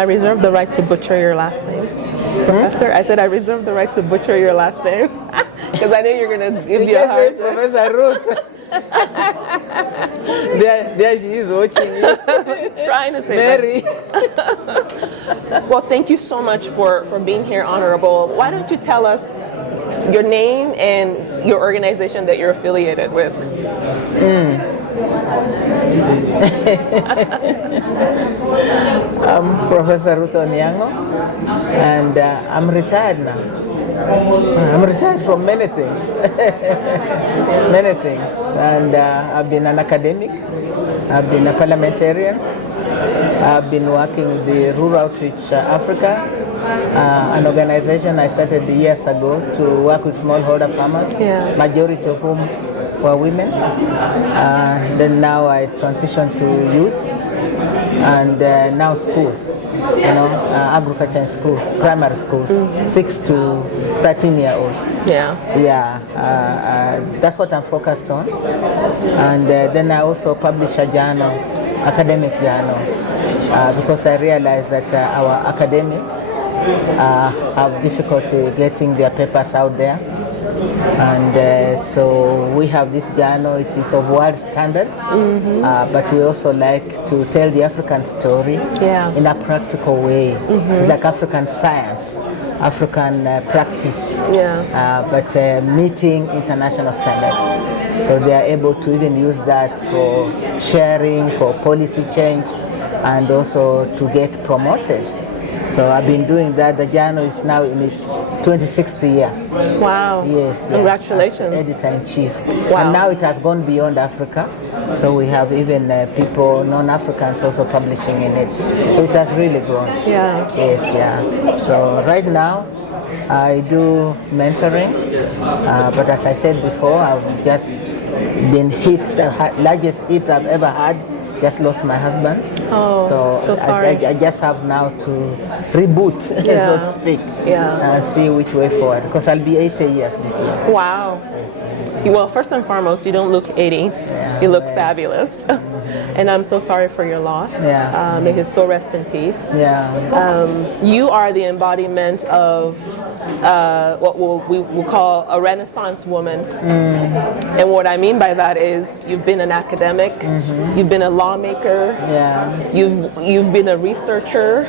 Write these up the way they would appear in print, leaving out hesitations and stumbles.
I reserve the right to butcher your last name. Professor, I said I reserve the right to butcher your last name. Because I know you're going to give me a hard time. Professor Ruth. there she is watching you. Trying to say Mary. Well, thank you so much for being here, Honorable. Why don't you tell us your name and your organization that you're affiliated with? I'm Professor Ruth Oniang'o, and I'm retired now. I'm retired from many things. Many things. And I've been an academic, I've been a parliamentarian, I've been working with the Rural Outreach Africa, an organization I started years ago to work with smallholder farmers, majority of whom were women. Then now I transitioned to youth and now schools, agriculture schools, primary schools, 6 to 13-year-olds. That's what I'm focused on. And then I also publish a journal, academic journal, because I realize that our academics have difficulty getting their papers out there. And so we have this journal. It is of world standard, but we also like to tell the African story in a practical way. It's like African science, African practice, but meeting international standards. So they are able to even use that for sharing, for policy change, and also to get promoted. So I've been doing that. The journal is now in its 26th year. Wow. Yes. Congratulations. Editor-in-chief. Wow. And now it has gone beyond Africa. So we have even people, non-Africans also publishing in it. So it has really grown. Yes, So right now I do mentoring. But as I said before, I've just been hit, the largest hit I've ever had. Just lost my husband. So sorry. I just have now to reboot, so to speak, and see which way forward. Because I'll be 80 years this year. Wow. Yes. Well, first and foremost, you don't look 80. You look fabulous. And I'm so sorry for your loss. May his soul rest in peace. You are the embodiment of what we will call a Renaissance woman. And what I mean by that is you've been an academic, you've been a lawmaker, you've been a researcher,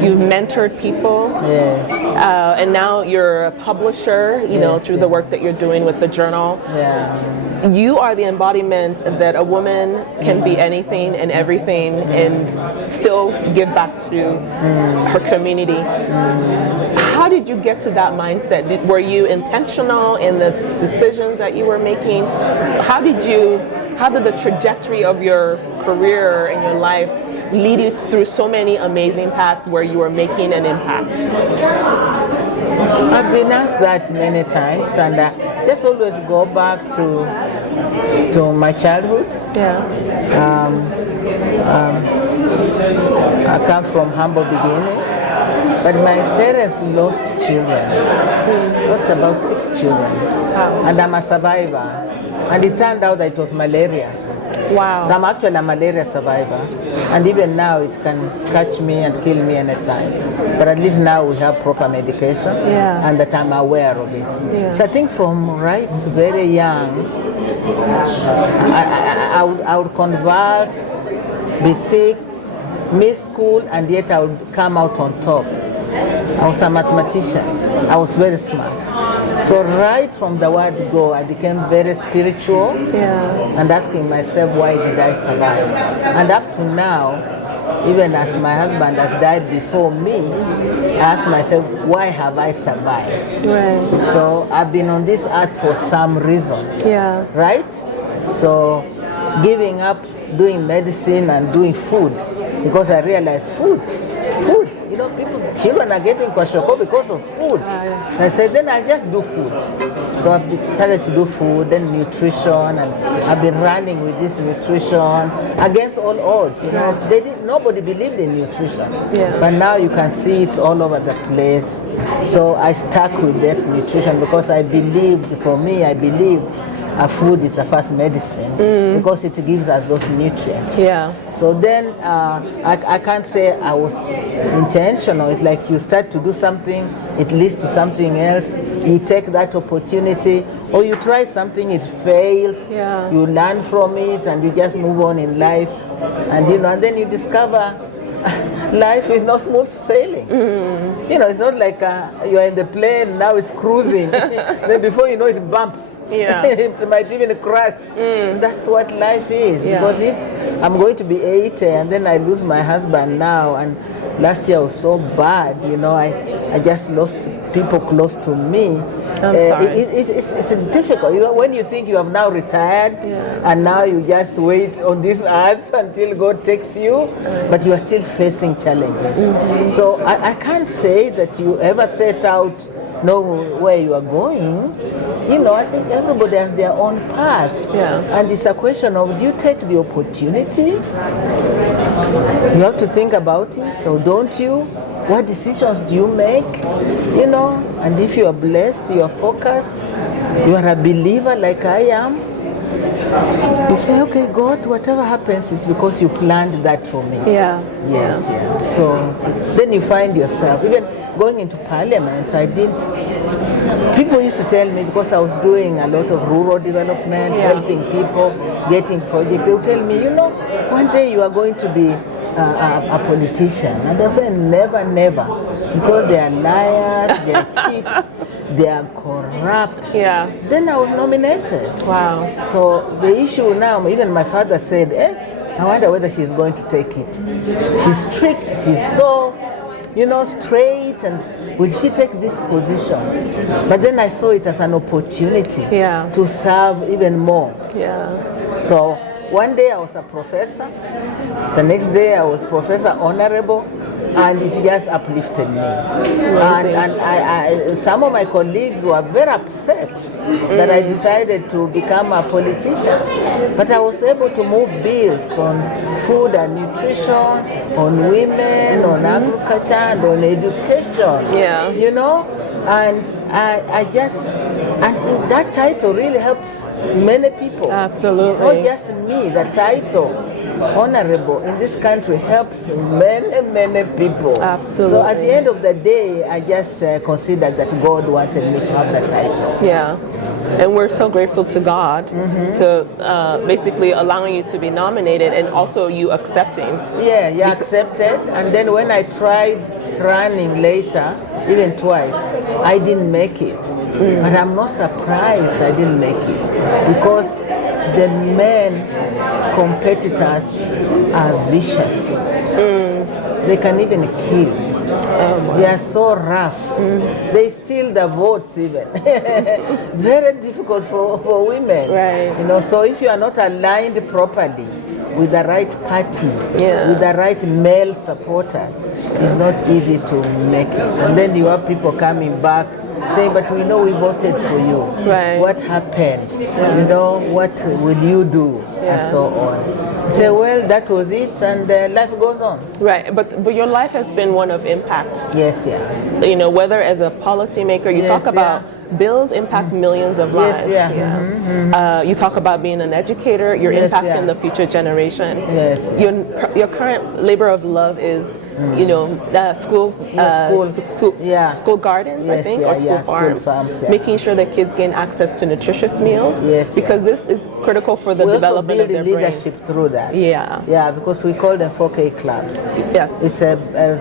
you've mentored people, and now you're a publisher, through the work that you're doing with the journal. You are the embodiment that a woman can be anything and everything and still give back to her community. How did you get to that mindset? Were you intentional in the decisions that you were making? How did the trajectory of your career and your life lead you through so many amazing paths where you were making an impact? I've been asked that many times, and just always go back to my childhood. I come from humble beginnings, but my parents lost children, lost about 6 children, and I'm a survivor. And it turned out that it was malaria. Wow. So I'm actually a malaria survivor, and even now it can catch me and kill me anytime. But at least now we have proper medication, and that I'm aware of it. So I think from very young, I would converse, be sick, miss school, and yet I would come out on top. I was a mathematician. I was very smart. So right from the word go, I became very spiritual and asking myself, why did I survive? And up to now, even as my husband has died before me, I ask myself, why have I survived? So I've been on this earth for some reason, right? So giving up doing medicine and doing food, because I realized food, children are getting kwashoko because of food. I said, then I'll just do food. So I started to do food, then nutrition, and I've been running with this nutrition against all odds. Nobody believed in nutrition, but now you can see it's all over the place. So I stuck with that nutrition because I believed food is the first medicine because it gives us those nutrients. Yeah. So then I can't say I was intentional. It's like you start to do something, it leads to something else. You take that opportunity, or you try something, it fails. Yeah. You learn from it, and you just move on in life. And and then you discover life is not smooth sailing. It's not like you're in the plane, now it's cruising. Then before you know it bumps. Yeah. It might even crash. That's what life is. Yeah. Because if I'm going to be 80 and then I lose my husband now, and last year was so bad, I just lost people close to me. I'm sorry. It's difficult. When you think you have now retired, and now you just wait on this earth until God takes you, but you are still facing challenges. So I can't say that you ever set out know where you are going. I think everybody has their own path. Yeah. And it's a question of, do you take the opportunity? You have to think about it, or don't you? What decisions do you make? And if you are blessed, you are focused, you are a believer like I am, you say, okay, God, whatever happens is because you planned that for me. Yeah. Yes, yeah. So then you find yourself, even going into parliament, people used to tell me, because I was doing a lot of rural development, helping people, getting projects, they would tell me, one day you are going to be a politician. And they'll say, never, never. Because they are liars, they are cheats, they are corrupt. Yeah. Then I was nominated. Wow. So the issue now, even my father said, I wonder whether she's going to take it. She's strict, she's so, straight, and will she take this position? But then I saw it as an opportunity to serve even more. Yeah. So one day I was a professor, the next day I was Professor Honorable, and it just uplifted me. And some of my colleagues were very upset that I decided to become a politician. But I was able to move bills on food and nutrition, on women, on agriculture, and on education. Yeah. And and that title really helps many people. Absolutely. Not just me, the title honorable in this country helps many, many people. Absolutely. So at the end of the day, I just considered that God wanted me to have the title. Yeah. And we're so grateful to God to basically allowing you to be nominated, and also you accepting. Yeah, you accepted. And then when I tried running later, even twice, I didn't make it. But I'm not surprised I didn't make it, because the men competitors are vicious. They can even kill. They are so rough. They steal the votes even. Very difficult for women. Right. So if you are not aligned properly with the right party, with the right male supporters, it's not easy to make it. And then you have people coming back saying, but we know we voted for you. Right. What happened? What will you do? And so on. Say, well, that was it, and life goes on. Right, but your life has been one of impact. Yes, yes. Whether as a policymaker, you talk about bills impact millions of lives. Yes, yeah. You talk about being an educator, you're impacting the future generation. Yes. Your current labor of love is, school gardens, I think, or school farms. Making sure that kids gain access to nutritious meals. Yes. Because this is critical for the development of their brain. Leadership through that. Yeah. Yeah, because we call them 4K clubs. Yes. It's a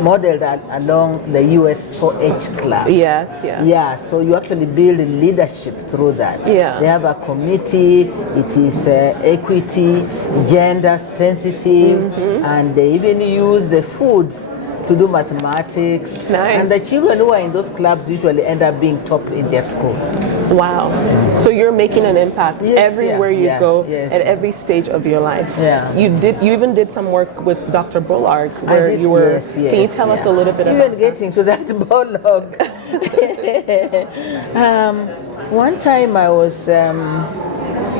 modeled along the US 4H clubs. Yes, yes. Yeah, so you actually build leadership through that. Yeah. They have a committee, it is equity, gender sensitive, and they even use the foods to do mathematics. Nice. And the children who are in those clubs usually end up being top in their school. Wow. So you're making an impact everywhere you go, at every stage of your life. Yeah. You even did some work with Dr. Bullard where you were. Can you tell us a little bit about even getting to that Bullard? One time I was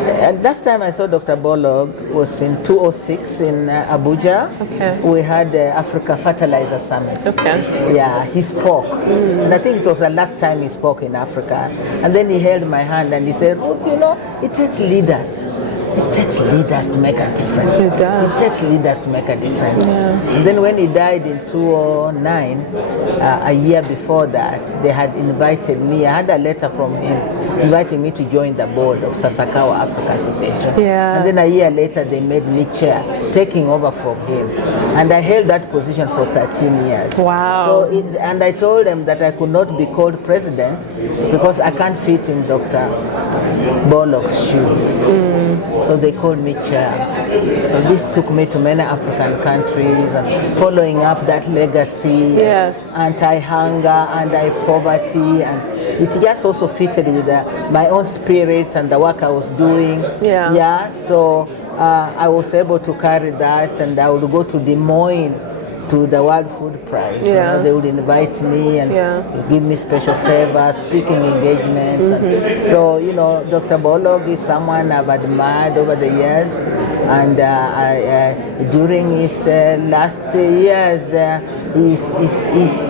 And last time I saw Dr. Bolog was in 2006 in Abuja. Okay. We had the Africa Fertilizer Summit. Okay. Yeah, he spoke. And I think it was the last time he spoke in Africa. And then he held my hand and he said, Ruth, you know, it takes leaders. It takes leaders to make a difference. It does. It takes leaders to make a difference. Yeah. And then when he died in 2009, a year before that, they had invited me. I had a letter from him inviting me to join the board of Sasakawa Africa Association. Yeah. And then a year later, they made me chair, taking over from him. And I held that position for 13 years. Wow. So and I told them that I could not be called president because I can't fit in Dr. Bolog's shoes. So they called me chair. So this took me to many African countries and following up that legacy, yes. anti-hunger, anti-poverty, and it just also fitted with my own spirit and the work I was doing. Yeah. Yeah. So I was able to carry that, and I would go to Des Moines to the World Food Prize. Yeah. You know, they would invite me and give me special favors, speaking engagements. And so, you know, Dr. Bolog is someone I've admired over the years. And during his last years,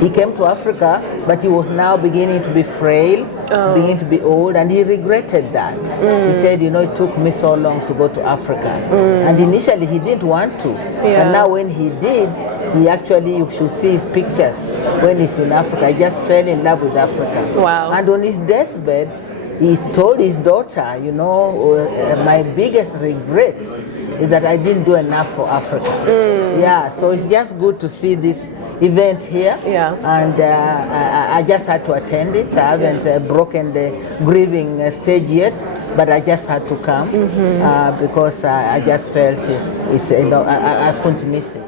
he came to Africa, but he was now beginning to be frail, beginning to be old, and he regretted that. He said, you know, it took me so long to go to Africa. And initially he didn't want to. But now when he did, he actually, you should see his pictures when he's in Africa. He just fell in love with Africa. Wow. And on his deathbed, he told his daughter, you know, my biggest regret is that I didn't do enough for Africa. Yeah, so it's just good to see this event here. Yeah. And I just had to attend it. I haven't broken the grieving stage yet, but I just had to come because I just felt it's, you know, I couldn't miss it.